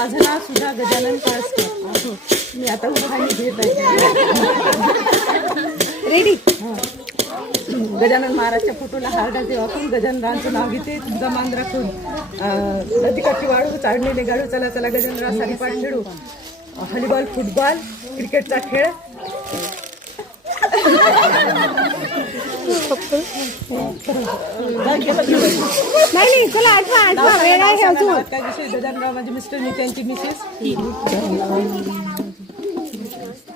माझं नाव सुधा गजानन काळसकर. मी आता उखाणे घेत आहे. रेडी. गजानन महाराजच्या फोटोला हार्डाचे वापरून गजाननरावांचं नाव घेते. तुमचा मान राखून नदीकाठी वाळू चाडलेले गाडू चला चला गजाननराव सारीपाठ खेळू. व्हॉलीबॉल फुटबॉल क्रिकेटचा खेळ. नाही चला आठवा वेळ आहे अजून. गजाननराव माझे मिस्टर मी त्यांची मिसेस.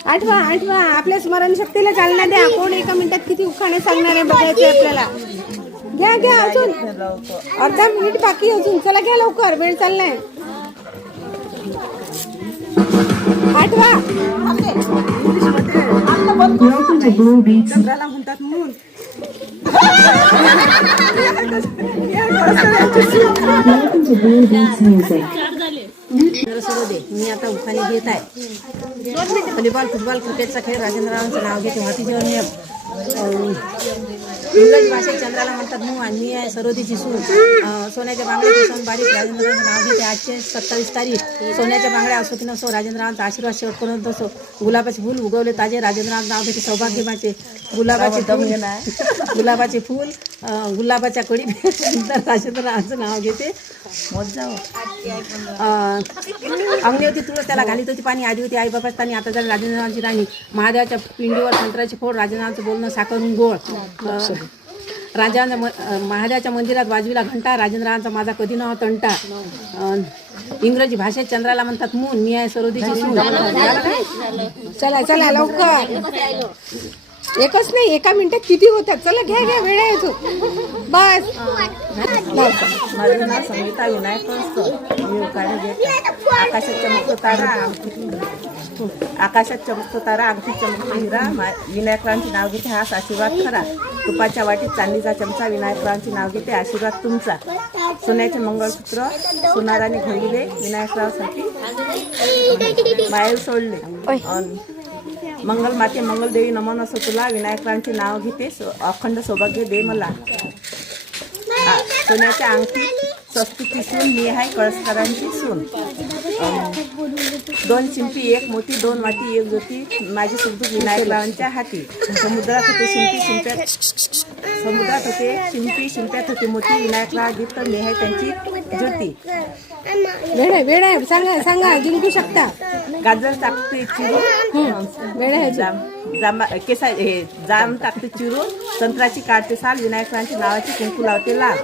आठवा आपल्या स्मरणशक्तीला चालना द्या. कोण एका मिनिटात किती उखाणे सांगणार आहे बघायचे आपल्याला. घ्या अजून अर्धा मिनिट बाकी अजून. चला घ्या लवकर, वेळ चाललाय. आठवा. चंद्राला म्हणतात मून. मी आता उखाणे घेत आहे. व्हॉलीबॉल फुटबॉल क्रिकेटचा खेळ राजेंद्ररावांचं नाव घेते. हाती जेवण इंग्रजी भाषेत चंद्राला म्हणतात मून. आणि मी आहे सरोदीची सून. सोन्याच्या बांगड्याचे सण बारीक राजेंद्ररावांचं नाव घेते. आजचे 27 तारीख. सोन्याच्या बांगड्या असो की नसो राजेंद्ररावांचा आशीर्वाद शेवटपर्यंत असो. गुलाबाचे फूल उगवले ताजे राजेंद्ररावांचं नाव घेते. सौभाग्यमाचे गुलाबाचे फूल गुलाबाच्या कडी राजेंद्ररावांचं नाव घेते. अंगणी होती तुळस त्याला घालीत होती पाणी. आधी होती आई बाबाच तानी आता झाली राजेंद्ररावांची राणी. महादेवाच्या पिंडीवर संत्र्याची फोड राजेंद्ररावांचं बोलणं साखरून गोळ. महादेवाच्या मंदिरात वाजविला घंटा. राजेंद्ररावांचा माझा कधी नव्हा तंटा. इंग्रजी भाषेत चंद्राला म्हणतात मून. मी आहे सरोदीची सून. चला लवकर. एकच नाही एका मिनिटात किती होतात. चला घ्या वेळ आहे अजून. बस. माझं नाव संगीता विनायक कळसकर. मी उखाणे घेत आहे. आकाशात चमकतो तारा अंगठी चमकतो हिरा. विनायकरावांचे नाव घेते हाच आशीर्वाद खरा. तुपाच्या वाटीत चांदीचा चमचा. विनायकरावांचे नाव घेते आशीर्वाद तुमचा. सोन्याचे मंगळसूत्र सोनाराने घडविले. विनायकरावासाठी बाहेर सोडले. मंगल माते मंगलदेवी नमन असो तुला. विनायकरावांचे नाव घेते अखंड सौभाग्य दे मला. सोन्याच्या अंगठी सस्तुती सून. मी आहे कळसकरांची सून. 2 चिंपी 1 मोती 2 वाटी 1 ज्योती. माझी सुखदुःख विनायकरावांच्या हाती. समुद्रात होते शिंप्यात होते मोती. विनायकराव गीत मी आहे त्यांची ज्योती. वेळ आहे सांगा जिंकू शकता. गाजर टाकते चिरून. वेळ आहे. जाम टाकते चिरून. संत्र्याची काढते साल. विनायकरावांच्या नावाची कुंकू लावते लाल.